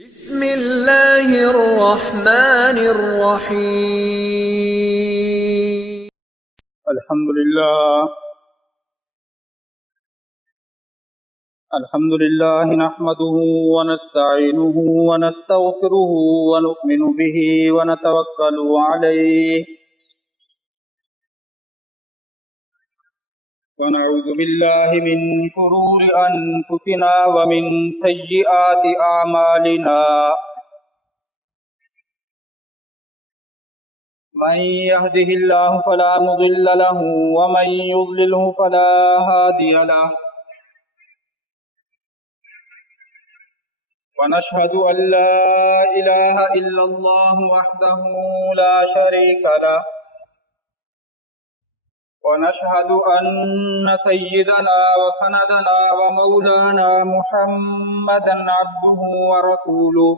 بسم اللہ الرحمن الرحیم الحمد لله نحمده ونستعينه ونستغفره ونؤمن به ونتوكل عليه ونعوذ بالله من شرور أنفسنا ومن سيئات أعمالنا من يهده الله فلا مضل له ومن يضلله فلا هادي له ونشهد أن لا إله إلا الله وحده لا شريك له ونشهد أن سيدنا وسندنا ومولانا محمدا عبده ورسوله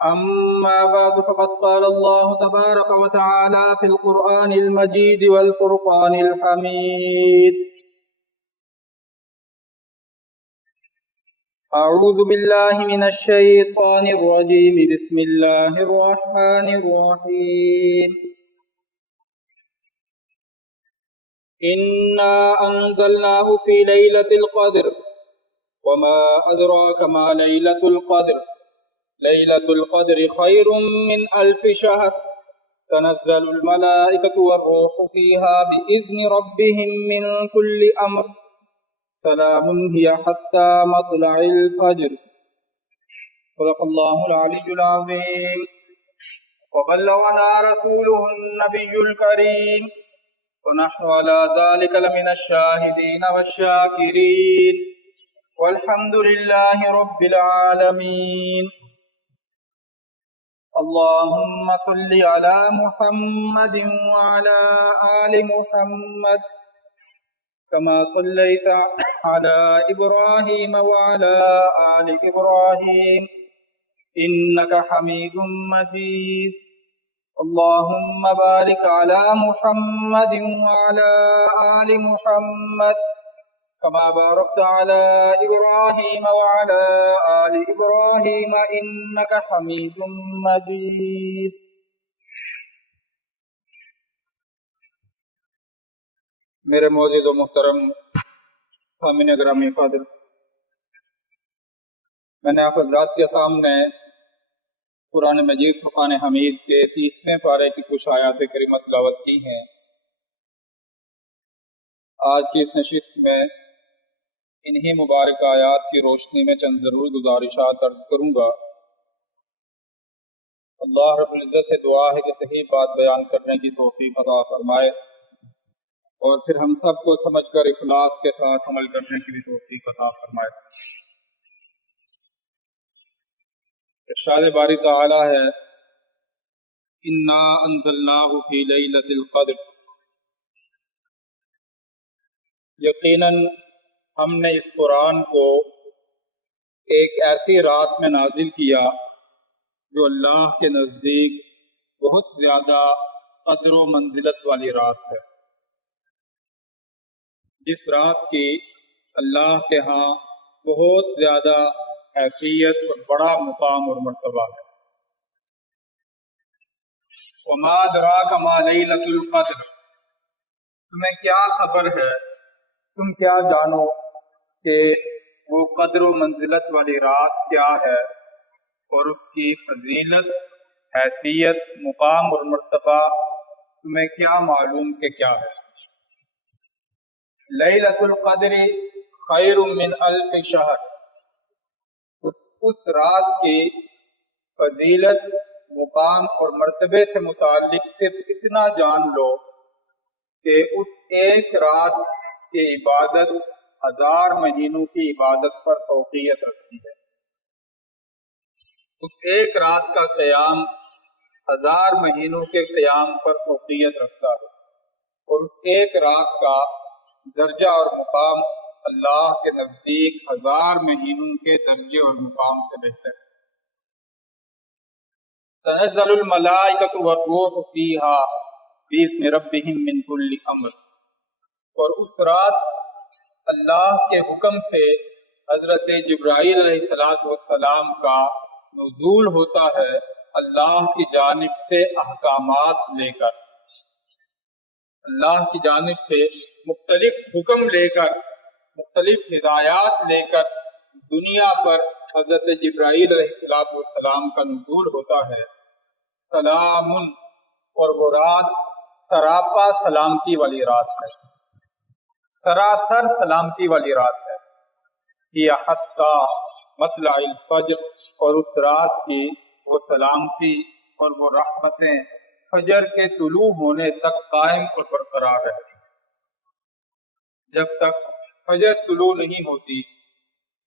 أما بعد فقد قال الله تبارك وتعالى في القرآن المجيد والفرقان الحميد أعوذ بالله من الشيطان الرجيم بسم الله الرحمن الرحيم إنا أنزلناه في ليلة القدر وما أدراك ما ليلة القدر ليلة القدر خير من 1000 شهر تنزل الملائكة والروح فيها بإذن ربهم من كل أمر سلام هي حتى مطلع الفجر صدق الله العلي العظيم وبلغنا رسوله النبي الكريم ونحن على ذلك لمن الشاهدين والشاكرين والحمد لله رب العالمين اللهم صل على محمد وعلى آل محمد كما صليت على إبراهيم وعلى آل إبراهيم إنك حميد مجيد اللهم بارك على محمد وعلى آل محمد كما باركت على إبراهيم وعلى آل إبراهيم إنك حميد مجيد میرے معزز و محترم سامعین گرامی فاضل، میں نے آپ حضرات کے سامنے قرآن مجید فرقان حمید کے 30ویں پارے کی کچھ آیات کریمہ تلاوت کی ہیں۔ آج کی اس نشست میں انہی مبارک آیات کی روشنی میں چند ضرور گزارشات عرض کروں گا۔ اللہ رب العزت سے دعا ہے کہ صحیح بات بیان کرنے کی توفیق عطا فرمائے اور پھر ہم سب کو سمجھ کر اخلاص کے ساتھ عمل کرنے کی بھی توفیق عطا فرمائے۔ ارشاد باری تعالی ہے انا انزلناہ فی لیلۃ القدر، یقیناً ہم نے اس قرآن کو ایک ایسی رات میں نازل کیا جو اللہ کے نزدیک بہت زیادہ قدر و منزلت والی رات ہے، جس رات کی اللہ کے ہاں بہت زیادہ حیثیت اور بڑا مقام اور مرتبہ ہے۔ وما ادراک ما لیلۃ القدر، تمہیں کیا خبر ہے، تم کیا جانو کہ وہ قدر و منزلت والی رات کیا ہے اور اس کی فضیلت، حیثیت، مقام اور مرتبہ تمہیں کیا معلوم کہ کیا ہے۔ لیلۃ القدر خیر من 1000 شہر، اس رات کی فضیلت، مقام اور مرتبے سے متعلق صرف اتنا جان لو کہ اس ایک رات کی عبادت 1000 مہینوں کی عبادت پر فوقیت رکھتی ہے۔ اس ایک رات کا قیام 1000 مہینوں کے قیام پر فوقیت رکھتا ہے، اور اس ایک رات کا درجہ اور مقام اللہ کے نزدیک 1000 مہینوں کے درجے اور مقام سے بہتر ہے۔ تنزل الملائکۃ والروح فیہا بإذن ربہم من کل امر، اور اس رات اللہ کے حکم سے حضرت جبرائیل علیہ السلام کا نزول ہوتا ہے اللہ کی جانب سے احکامات لے کر، اللہ کی جانب سے مختلف حکم لے کر، مختلف ہدایات لے کر دنیا پر حضرت جبرائیل علیہ السلام کا نزول ہوتا ہے۔ سلام، اور وہ رات سراپا سلامتی والی رات ہے، سراسر سلامتی والی رات ہے۔ یہ حتی مطلع الفجر، اور اس رات کی وہ سلامتی اور وہ رحمتیں فجر کے طلوع ہونے تک قائم اور برقرار رہتی ہیں۔ جب تک فجر طلوع نہیں ہوتی،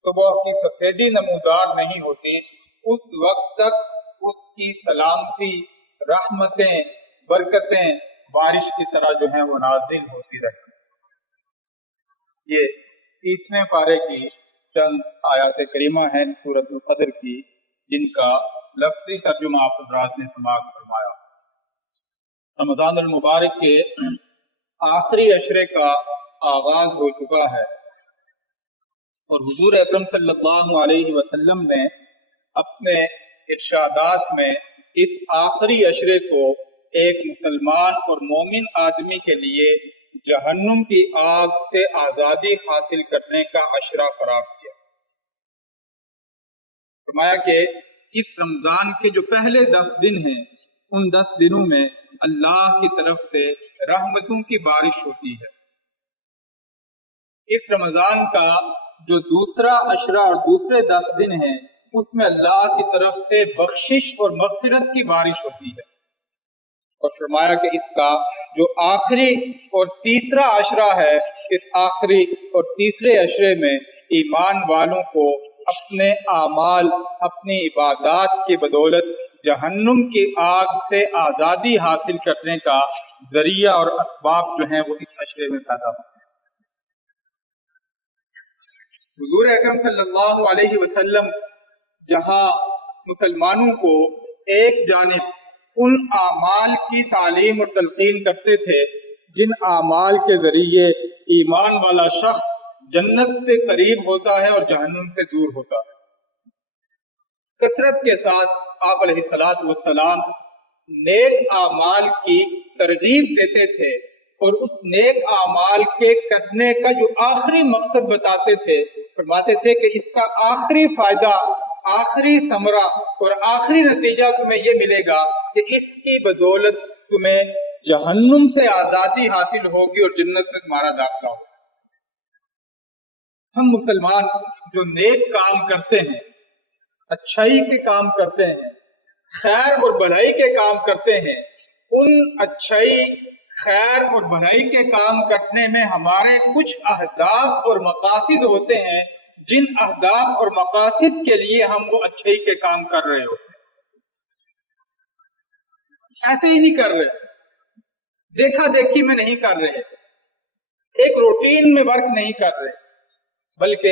صبح کی سفیدی نمودار نہیں ہوتی، اس وقت تک اس کی سلامتی، رحمتیں، برکتیں بارش کی طرح جو ہیں وہ نازل ہوتی رہتی ہیں۔ یہ 30ویں پارے کی چند آیات کریمہ ہیں سورۃ القدر کی، جن کا لفظی ترجمہ آپ حضرات نے سماعت فرمایا۔ رمضان المبارک کے آخری عشرے کا آغاز ہو چکا ہے، اور حضور اکرم صلی اللہ علیہ وسلم نے اپنے ارشادات میں اس آخری عشرے کو ایک مسلمان اور مومن آدمی کے لیے جہنم کی آگ سے آزادی حاصل کرنے کا عشرہ قرار دیا۔ فرمایا کہ اس رمضان کے جو پہلے 10 دن ہیں، ان 10 دنوں میں اللہ کی طرف سے رحمتوں کی بارش ہوتی ہے۔ اس رمضان کا جو دوسرا عشرہ اور دوسرے 10 دن ہیں، اس میں اللہ کی طرف سے بخشش اور مغفرت کی بارش ہوتی ہے۔ اور فرمایا کہ اس کا جو آخری اور تیسرا عشرہ ہے، اس آخری اور تیسرے عشرے میں ایمان والوں کو اپنے اعمال، اپنی عبادات کی بدولت جہنم کی آگ سے آزادی حاصل کرنے کا ذریعہ اور اسباب جو ہیں وہ اس عشرے میں پیدا ہوتے ہیں۔ حضور اکرم صلی اللہ علیہ وسلم جہاں مسلمانوں کو ایک جانب ان اعمال کی تعلیم اور تلقین کرتے تھے جن اعمال کے ذریعے ایمان والا شخص جنت سے قریب ہوتا ہے اور جہنم سے دور ہوتا ہے، کثرت کے ساتھ آپ علیہ السلام نیک اعمال کی ترغیب دیتے تھے، اور اس نیک اعمال کے کرنے کا جو آخری مقصد بتاتے تھے، فرماتے تھے کہ اس کا آخری فائدہ، آخری ثمرہ اور آخری نتیجہ تمہیں یہ ملے گا کہ اس کی بدولت تمہیں جہنم سے آزادی حاصل ہوگی اور جنت میں تمہارا داخلہ ہوگا۔ ہم مسلمان جو نیک کام کرتے ہیں، اچھائی کے کام کرتے ہیں، خیر اور بھلائی کے کام کرتے ہیں، ان اچھائی، خیر اور بھلائی کے کام کرنے میں ہمارے کچھ اہداف اور مقاصد ہوتے ہیں، جن اہداف اور مقاصد کے لیے ہم وہ اچھائی کے کام کر رہے ہوتے ہیں۔ ایسے ہی نہیں کر رہے، دیکھا دیکھی میں نہیں کر رہے، ایک روٹین میں ورک نہیں کر رہے، بلکہ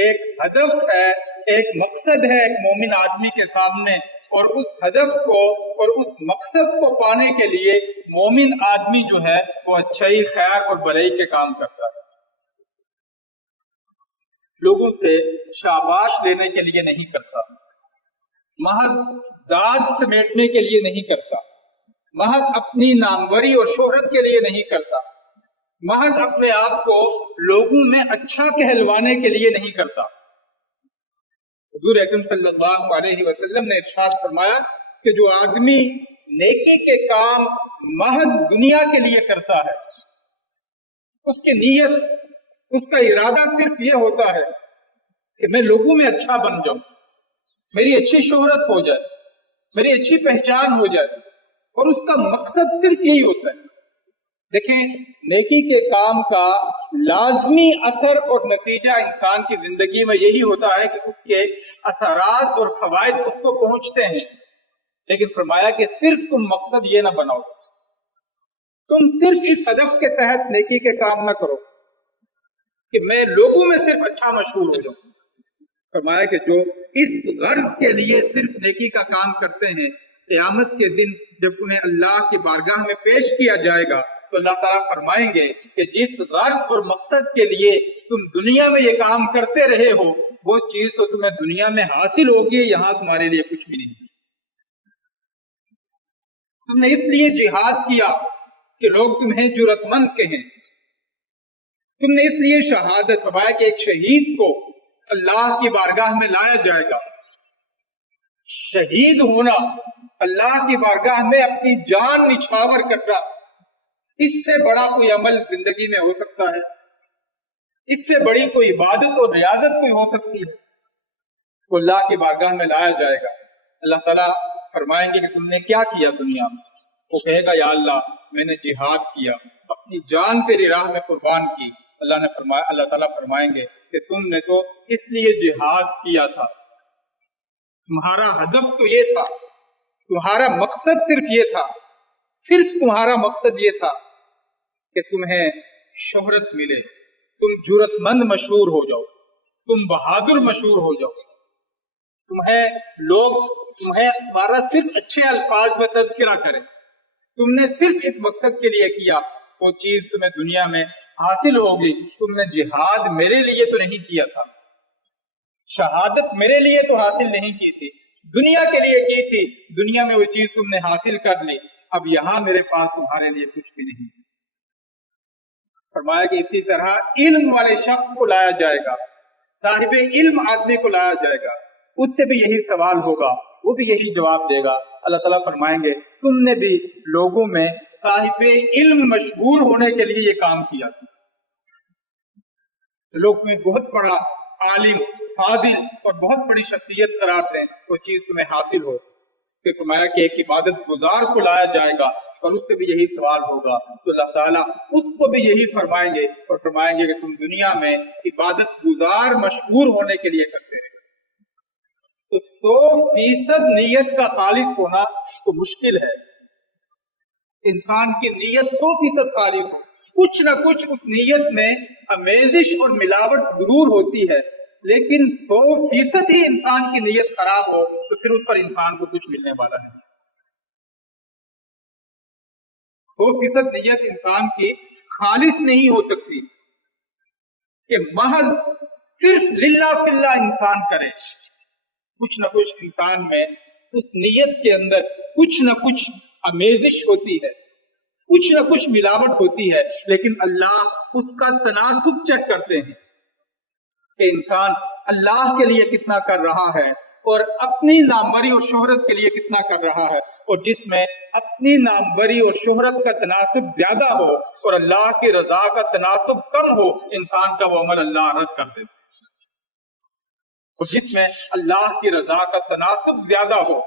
ایک ہدف ہے، ایک مقصد ہے ایک مومن آدمی کے سامنے، اور اس ہدف کو اور اس مقصد کو پانے کے لیے مومن آدمی جو ہے وہ اچھائی، خیر اور بھلائی کے کام کرتا ہے۔ لوگوں سے شاباش لینے کے لیے نہیں کرتا، محض داد سمیٹنے کے لیے نہیں کرتا، محض اپنی ناموری اور شہرت کے لیے نہیں کرتا، محض اپنے آپ کو لوگوں میں اچھا کہلوانے کے لیے نہیں کرتا۔ حضور اکرم صلی اللہ علیہ وسلم نے ارشاد فرمایا کہ جو آدمی نیکی کے کام محض دنیا کے لیے کرتا ہے، اس کی نیت، اس کا ارادہ صرف یہ ہوتا ہے کہ میں لوگوں میں اچھا بن جاؤں، میری اچھی شہرت ہو جائے، میری اچھی پہچان ہو جائے، اور اس کا مقصد صرف یہی ہوتا ہے۔ دیکھیں، نیکی کے کام کا لازمی اثر اور نتیجہ انسان کی زندگی میں یہی ہوتا ہے کہ اس کے اثرات اور فوائد اس کو پہنچتے ہیں، لیکن فرمایا کہ صرف تم مقصد یہ نہ بناؤ، تم صرف اس ہدف کے تحت نیکی کے کام نہ کرو کہ میں لوگوں میں صرف اچھا مشہور ہو جاؤں۔ فرمایا کہ جو اس غرض کے لیے صرف نیکی کا کام کرتے ہیں، قیامت کے دن جب انہیں اللہ کی بارگاہ میں پیش کیا جائے گا تو اللہ تعالیٰ فرمائیں گے کہ جس غرض اور مقصد کے لیے تم دنیا میں یہ کام کرتے رہے ہو وہ چیز تو تمہیں دنیا میں حاصل ہوگی، یہاں تمہارے لیے کچھ بھی نہیں۔ تم نے اس لیے جہاد کیا کہ لوگ تمہیں جرأت مند کہیں، تم نے اس لیے شہادت فرمایا کہ ایک شہید کو اللہ کی بارگاہ میں لایا جائے گا۔ شہید ہونا، اللہ کی بارگاہ میں اپنی جان نچھاور کرنا، اس سے بڑا کوئی عمل زندگی میں ہو سکتا ہے؟ اس سے بڑی کوئی عبادت اور ریاضت کوئی ہو سکتی ہے؟ تو اللہ کی بارگاہ میں لایا جائے گا، اللہ تعالیٰ فرمائیں گے کہ تم نے کیا کیا دنیا میں؟ وہ کہے گا یا اللہ میں نے جہاد کیا، اپنی جان تیری راہ میں قربان کی۔ اللہ تعالیٰ فرمائیں گے کہ تم نے تو اس لیے جہاد کیا تھا، تمہارا ہدف تو یہ تھا، تمہارا مقصد صرف یہ تھا، صرف تمہارا مقصد یہ تھا کہ تمہیں شہرت ملے، تم جرأت مند مشہور ہو جاؤ، تم بہادر مشہور ہو جاؤ، تمہیں ہمارا صرف اچھے الفاظ میں تذکرہ کریں۔ تم نے صرف اس مقصد کے لیے کیا، وہ چیز تمہیں دنیا میں حاصل ہوگی۔ تم نے جہاد میرے لیے تو نہیں کیا تھا، شہادت میرے لیے تو حاصل نہیں کی تھی، دنیا کے لیے کی تھی، دنیا میں وہ چیز تم نے حاصل کر لی، اب یہاں میرے پاس تمہارے لیے کچھ بھی نہیں۔ فرمایا کہ اسی طرح علم والے شخص کو لایا جائے گا، صاحب علم آدمی کو لایا جائے گا، اس سے بھی یہی سوال ہوگا، وہ بھی یہی جواب دے گا۔ اللہ تعالیٰ فرمائیں گے تم نے بھی لوگوں میں صاحب علم مشہور ہونے کے لیے یہ کام کیا تھا، لوگ تمہیں بہت بڑا عالم، فاضل اور بہت بڑی شخصیت قرار دیں، وہ چیز تمہیں حاصل ہو۔ کہ فرمایا کہ ایک عبادت گزار کو لایا جائے گا اور اس سے بھی یہی سوال ہوگا، تو اللہ تعالیٰ اس کو بھی یہی فرمائیں گے اور فرمائیں گے کہ تم دنیا میں عبادت گزار مشہور ہونے کے لیے کرتے رہے۔ تو 100% نیت کا خالص ہونا تو مشکل ہے، انسان کی نیت 100% خالص ہو، کچھ نہ کچھ اس نیت میں آمیزش اور ملاوٹ ضرور ہوتی ہے، لیکن 100% ہی انسان کی نیت خراب ہو تو پھر اس پر انسان کو کچھ ملنے والا ہے۔ 100% نیت انسان کی خالص نہیں ہو سکتی کہ محض صرف للہ فی اللہ انسان کرے، کچھ نہ کچھ انسان میں اس نیت کے اندر کچھ نہ کچھ آمیزش ہوتی ہے، کچھ نہ کچھ ملاوٹ ہوتی ہے، لیکن اللہ اس کا تناسب چیک کرتے ہیں کہ انسان اللہ کے لیے کتنا کر رہا ہے اور اپنی ناموری اور شہرت کے لیے کتنا کر رہا ہے، اور جس میں اپنی ناموری اور شہرت کا تناسب زیادہ ہو اور اللہ کی رضا کا تناسب کم ہو، انسان کا وہ عمل اللہ رد کر دیتا ہے، اور جس میں اللہ کی رضا کا تناسب زیادہ ہو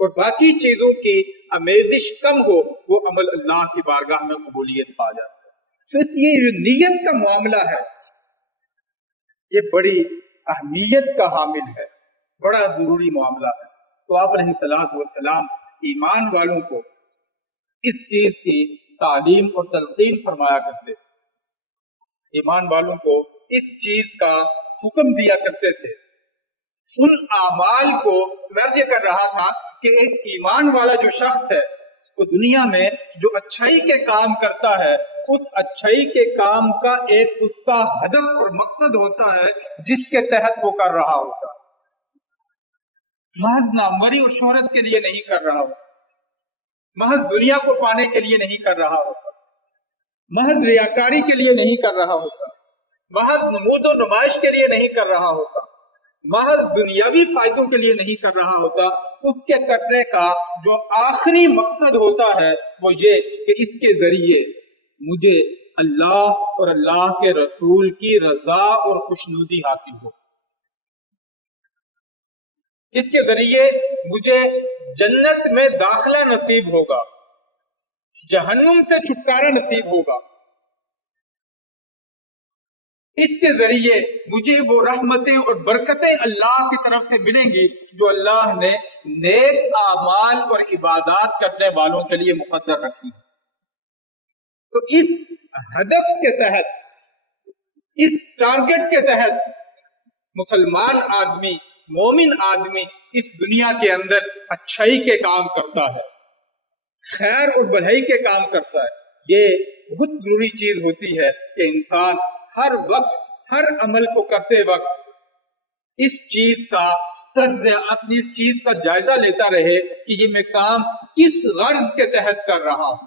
اور باقی چیزوں کی آمیزش کم ہو، وہ عمل اللہ کی بارگاہ میں قبولیت پا جاتا ہے۔ تو اس لیے جو نیت کا معاملہ ہے یہ بڑی اہمیت کا حامل ہے، بڑا ضروری معاملہ ہے۔ تو آپ علیہ الصلوۃ والسلام ایمان والوں کو اس چیز کی تعلیم اور تلقین فرمایا کرتے تھے، ایمان والوں کو اس چیز کا حکم دیا کرتے تھے۔ ان اعمال کو میں یہ کر رہا تھا کہ ایک ایمان والا جو شخص ہے وہ دنیا میں جو اچھائی کے کام کرتا ہے، اس اچھائی کے کام کا ایک اس کا ہدف اور مقصد ہوتا ہے جس کے تحت وہ کر رہا ہوتا ہے، محض ناموری اور شہرت کے لیے نہیں کر رہا ہوتا، محض دنیا کو پانے کے لیے نہیں کر رہا ہوتا، محض ریاکاری کے لیے نہیں کر رہا ہوتا، محض نمود و نمائش کے لیے نہیں کر رہا ہوتا، محض دنیاوی فائدوں کے لیے نہیں کر رہا ہوتا، اس کے کرنے کا جو آخری مقصد ہوتا ہے وہ یہ کہ اس کے ذریعے مجھے اللہ اور اللہ کے رسول کی رضا اور خوشنودی حاصل ہو، اس کے ذریعے مجھے جنت میں داخلہ نصیب ہوگا، جہنم سے چھٹکارا نصیب ہوگا، اس کے ذریعے مجھے وہ رحمتیں اور برکتیں اللہ کی طرف سے ملیں گی جو اللہ نے نیک اعمال اور عبادات کرنے والوں کے لیے مقدر رکھی۔ تو اس ہدف کے تحت، اس ٹارگٹ کے تحت مسلمان آدمی، مومن آدمی اس دنیا کے اندر اچھائی کے کام کرتا ہے، خیر اور بھلائی کے کام کرتا ہے۔ یہ بہت ضروری چیز ہوتی ہے کہ انسان ہر وقت ہر عمل کو کرتے وقت اس چیز کا اپنی اس چیز کا جائزہ لیتا رہے کہ یہ میں کام کس غرض کے تحت کر رہا ہوں۔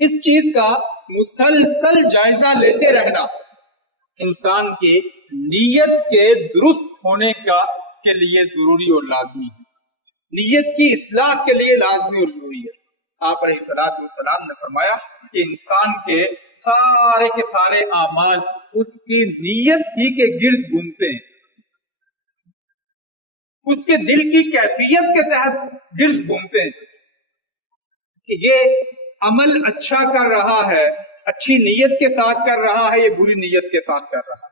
اس چیز کا مسلسل جائزہ لیتے رہنا انسان کی نیت کے درست ہونے کے لیے ضروری اور لازمی ہے، نیت کی اصلاح کے لیے لازمی اور ضروری ہے۔ آپ علیہ الصلوۃ والسلام نے فرمایا کہ انسان کے سارے اعمال اس کی نیت ہی کے گرد گھومتے ہیں، اس کے دل کی کیفیت کے تحت گرد گھومتے ہیں کہ یہ عمل اچھا کر رہا ہے، اچھی نیت کے ساتھ کر رہا ہے، یہ بری نیت کے ساتھ کر رہا ہے،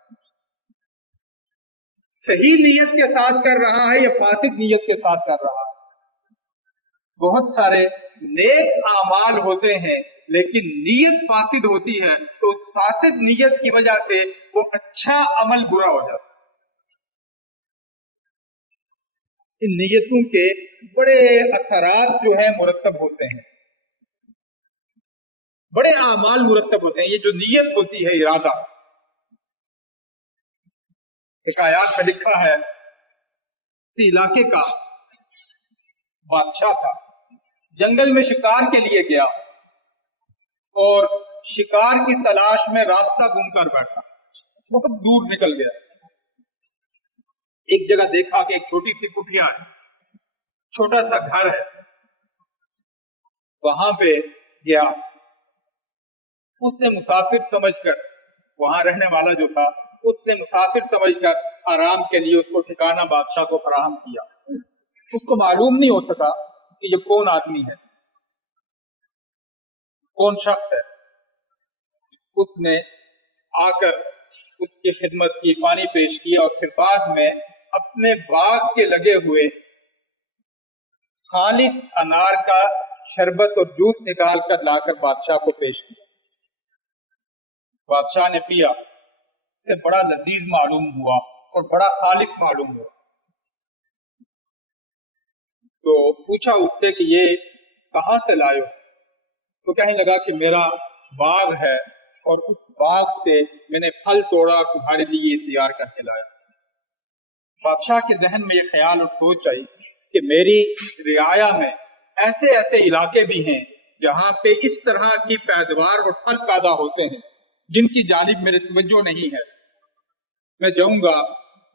صحیح نیت کے ساتھ کر رہا ہے یا فاسد نیت کے ساتھ کر رہا ہے۔ بہت سارے نیک اعمال ہوتے ہیں لیکن نیت فاسد ہوتی ہے، تو اس فاسد نیت کی وجہ سے وہ اچھا عمل برا ہو جاتا ہے۔ ان نیتوں کے بڑے اثرات جو ہیں مرتب ہوتے ہیں، بڑے اعمال مرتب ہوتے ہیں۔ یہ جو نیت ہوتی ہے، ارادہ، ایک آیات میں لکھا ہے اسی علاقے کا بادشاہ تھا، جنگل میں شکار کے لیے گیا اور شکار کی تلاش میں راستہ گم کر بیٹھا، بہت دور نکل گیا۔ ایک جگہ دیکھا کہ ایک چھوٹی سی کٹیا ہے، چھوٹا سا گھر ہے، وہاں پہ گیا۔ اس نے مسافر سمجھ کر، وہاں رہنے والا جو تھا، اس نے مسافر سمجھ کر آرام کے لیے اس کو ٹھکانہ بادشاہ کو فراہم کیا۔ اس کو معلوم نہیں ہو سکا کہ یہ کون آدمی ہے، کون شخص ہے۔ اس نے آ کر اس کی خدمت کی، پانی پیش کیا، اور پھر بعد میں اپنے باغ کے لگے ہوئے خالص انار کا شربت اور جوس نکال کر لا کر بادشاہ کو پیش کیا۔ بادشاہ نے پیا، اسے بڑا لذیذ معلوم ہوا اور بڑا خالص معلوم ہوا، تو پوچھا اس سے کہ یہ کہاں سے لائے ہو؟ تو کہنے لگا کہ میرا باغ ہے اور اس باغ سے میں نے پھل توڑا، تمہارے لیے تیار کر کے لایا۔ بادشاہ کے ذہن میں یہ خیال اور سوچ آئی کہ میری رعایا میں ایسے ایسے علاقے بھی ہیں جہاں پہ اس طرح کی پیداوار اور پھل پیدا ہوتے ہیں جن کی جانب میری توجہ نہیں ہے۔ میں جاؤں گا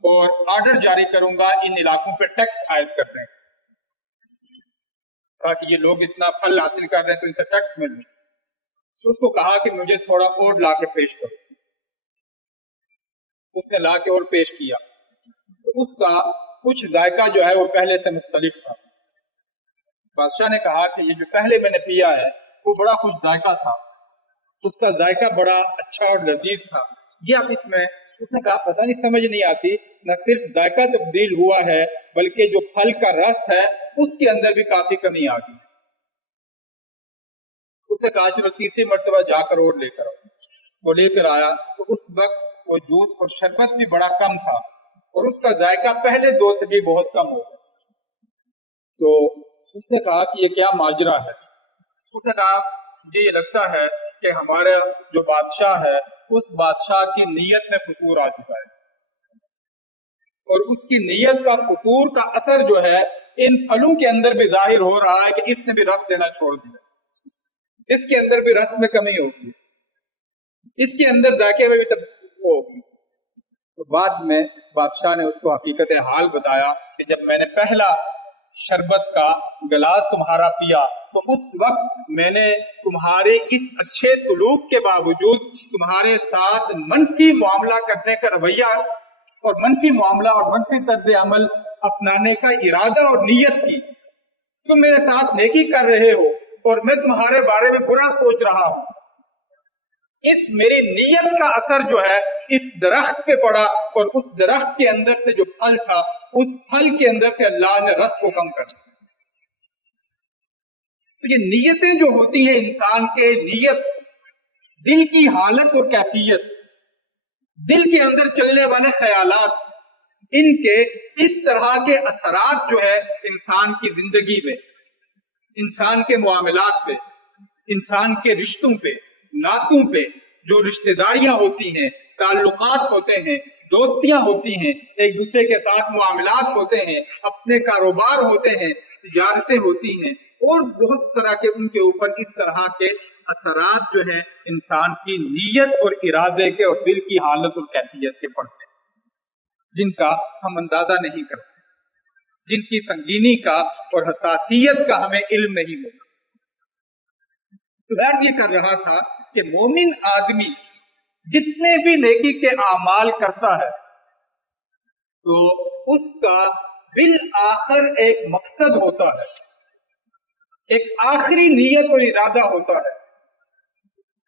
اور آرڈر جاری کروں گا ان علاقوں پہ ٹیکس عائد کر دیں، تاکہ یہ لوگ اتنا پھل حاصل کر رہے ہیں تو ان سے ٹیکس مل جائے۔ اس کو کہا کہ مجھے تھوڑا اور لا کے پیش کرو۔ اس نے لا کے اور پیش کیا تو اس کا کچھ ذائقہ جو ہے وہ پہلے سے مختلف تھا۔ بادشاہ نے کہا کہ یہ جو پہلے میں نے پیا ہے وہ بڑا خوش ذائقہ تھا، اس کا ذائقہ بڑا اچھا اور لذیذ تھا، یہ اب اس میں، اس نے کہا پتہ نہیں سمجھ نہیں آتی، نہ صرف ذائقہ تبدیل ہوا ہے بلکہ جو پھل کا رس ہے اس کے اندر بھی کافی کمی آ گئی۔ اس نے کہا چلو تیسری مرتبہ جا کر اور لے کر آؤ۔ وہ لے کر آیا تو اس وقت وہ جوس اور شربت بھی بڑا کم تھا اور اس کا ذائقہ پہلے دو سے بھی بہت کم ہو گیا۔ تو اس نے کہا کہ یہ کیا ماجرا ہے؟ اس نے کہا مجھے یہ لگتا ہے کہ ہمارا جو بادشاہ ہے اس بادشاہ کی نیت میں فتور آ چکا ہے، اور اس کی نیت کا فتور کا اثر جو ہے ان پھلوں کے اندر بھی ظاہر ہو رہا ہے کہ اس نے بھی رس دینا چھوڑ دیا، اس کے اندر بھی رس میں کمی ہوگی، اس کے اندر ذائقے میں بھی تبدیلی ہوگی۔ تو بعد میں بادشاہ نے اس کو حقیقت حال بتایا کہ جب میں نے پہلا شربت کا گلاس تمہارا پیا تو اس وقت میں نے تمہارے اس اچھے سلوک کے باوجود تمہارے ساتھ منفی معاملہ کرنے کا رویہ اور منفی معاملہ اور منفی طرز عمل اپنانے کا ارادہ اور نیت کی۔ تم میرے ساتھ نیکی کر رہے ہو اور میں تمہارے بارے میں برا سوچ رہا ہوں، اس میری نیت کا اثر جو ہے اس درخت پہ پڑا، اور اس درخت کے اندر سے جو پھل تھا اس پھل کے اندر سے اللہ نے رس کو کم کر دیا۔ تو یہ نیتیں جو ہوتی ہیں انسان کے، نیت، دل کی حالت اور کیفیت، دل کے اندر چلنے والے خیالات، ان کے اس طرح کے اثرات جو ہے انسان کی زندگی میں انسان کے معاملات پہ، انسان کے رشتوں پہ، ناتوں پہ، جو رشتہ داریاں ہوتی ہیں، تعلقات ہوتے ہیں، دوستیاں ہوتی ہیں، ایک دوسرے کے ساتھ معاملات ہوتے ہیں، اپنے کاروبار ہوتے ہیں، تجارتیں ہوتی ہیں، اور بہت طرح کے ان کے اوپر اس طرح کے اثرات جو ہیں انسان کی نیت اور ارادے کے اور دل کی حالت اور کیفیت کے پڑتے ہیں، جن کا ہم اندازہ نہیں کرتے، جن کی سنگینی کا اور حساسیت کا ہمیں علم نہیں ہوتا۔ تو غرض یہ کر رہا تھا کہ مومن آدمی جتنے بھی نیکی کے اعمال کرتا ہے تو اس کا بالآخر ایک مقصد ہوتا ہے، ایک آخری نیت اور ارادہ ہوتا ہے،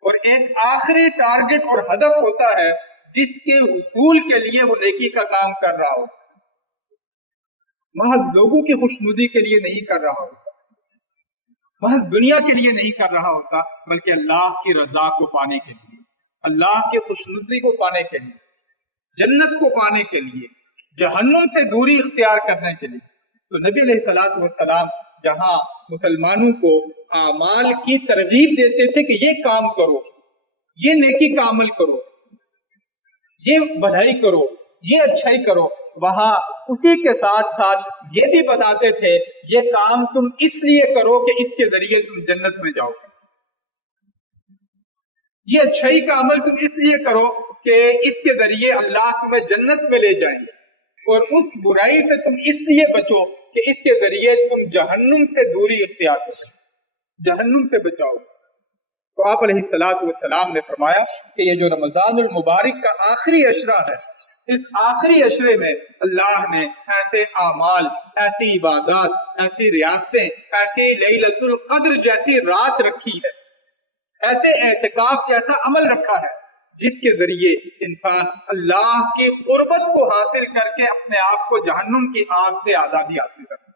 اور ایک آخری ٹارگٹ اور ہدف ہوتا ہے جس کے حصول کے لیے وہ نیکی کا کام کر رہا ہو، محض لوگوں کی خوشنودی کے لیے نہیں کر رہا ہوتا، محض دنیا کے لیے نہیں کر رہا ہوتا، بلکہ اللہ کی رضا کو پانے کے لیے، اللہ کی خوشنودی کو پانے کے لیے، جنت کو پانے کے لیے، جہنم سے دوری اختیار کرنے کے لیے۔ تو نبی علیہ الصلوۃ والسلام جہاں مسلمانوں کو اعمال کی ترغیب دیتے تھے کہ یہ کام کرو، یہ نیکی کا عمل کرو، یہ بھلائی کرو، یہ اچھائی کرو، وہاں اسی کے ساتھ ساتھ یہ بھی بتاتے تھے یہ کام تم اس لیے کرو کہ اس کے ذریعے تم جنت میں جاؤ، یہ اچھائی کا عمل تم اس لیے کرو کہ اس کے ذریعے اللہ تمہیں جنت میں لے جائیں گے، اور اس برائی سے تم اس لیے بچو کہ اس کے ذریعے تم جہنم سے دوری اختیار کرو، جہنم سے بچاؤ۔ تو آپ علیہ الصلوۃ والسلام نے فرمایا کہ یہ جو رمضان المبارک کا آخری عشرہ ہے، اس آخری عشرے میں اللہ نے ایسے اعمال، ایسی عبادات، ایسی ریاستیں، ایسی لیلۃ القدر جیسی رات رکھی ہے، ایسے اعتکاف جیسا عمل رکھا ہے جس کے ذریعے انسان اللہ کی قربت کو حاصل کر کے اپنے آپ کو جہنم کی آگ سے آزادی حاصل کرتا ہے۔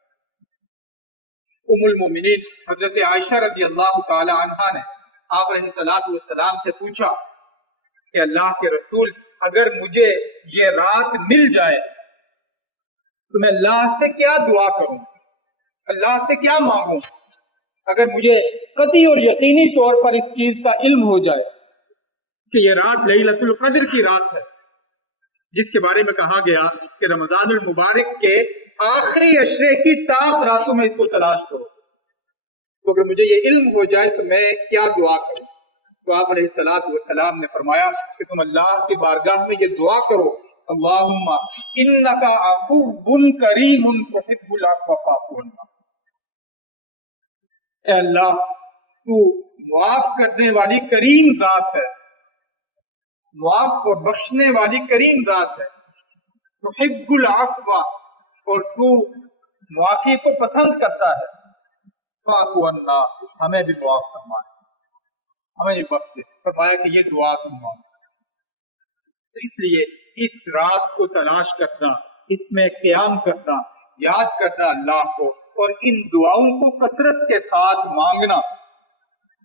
ام المومنین حضرت عائشہ رضی اللہ تعالی عنہا نے آپ علیہ الصلوۃ والسلام سے پوچھا کہ اللہ کے رسول، اگر مجھے یہ رات مل جائے تو میں اللہ سے کیا دعا کروں، اللہ سے کیا مانگوں؟ اگر مجھے قطعی اور یقینی طور پر اس چیز کا علم ہو جائے کہ یہ رات لیلۃ القدر کی رات ہے، جس کے بارے میں کہا گیا کہ رمضان المبارک کے آخری عشرے کی طاق راتوں میں اس کو تلاش کرو، تو اگر مجھے یہ علم ہو جائے تو میں کیا دعا کروں؟ تو آپ علیہ الصلوۃ والسلام نے فرمایا کہ تم اللہ کی بارگاہ میں یہ دعا کرو، اللہم انک عفو کریم تحب العفو فاعف عنا، اے اللہ تو معاف کرنے والی کریم ذات ہے، معاف اور بخشنے والی کریم ذات ہے، تحب العفو، اور تو معافی کو پسند کرتا ہے، فاعف عنا، ہمیں بھی معاف فرمائے، ہمیں یہ بخش دے۔ فرمایا کہ یہ دعا تم مانگو۔ اس لیے اس رات کو تلاش کرنا، اس میں قیام کرنا، یاد کرنا اللہ کو، اور ان دعاؤں کو کثرت کے ساتھ مانگنا،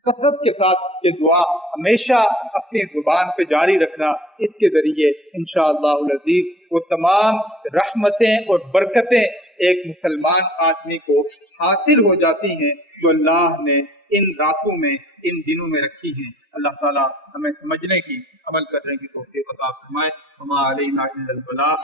کثرت کے ساتھ یہ دعا ہمیشہ اپنی زبان پہ جاری رکھنا، اس کے ذریعے انشاءاللہ العزیز وہ تمام رحمتیں اور برکتیں ایک مسلمان آدمی کو حاصل ہو جاتی ہیں جو اللہ نے ان راتوں میں، ان دنوں میں رکھی ہیں۔ اللہ تعالیٰ ہمیں سمجھنے کی، عمل کرنے کی توفیق عطا فرمائے۔ وما علینا الا البلاغ۔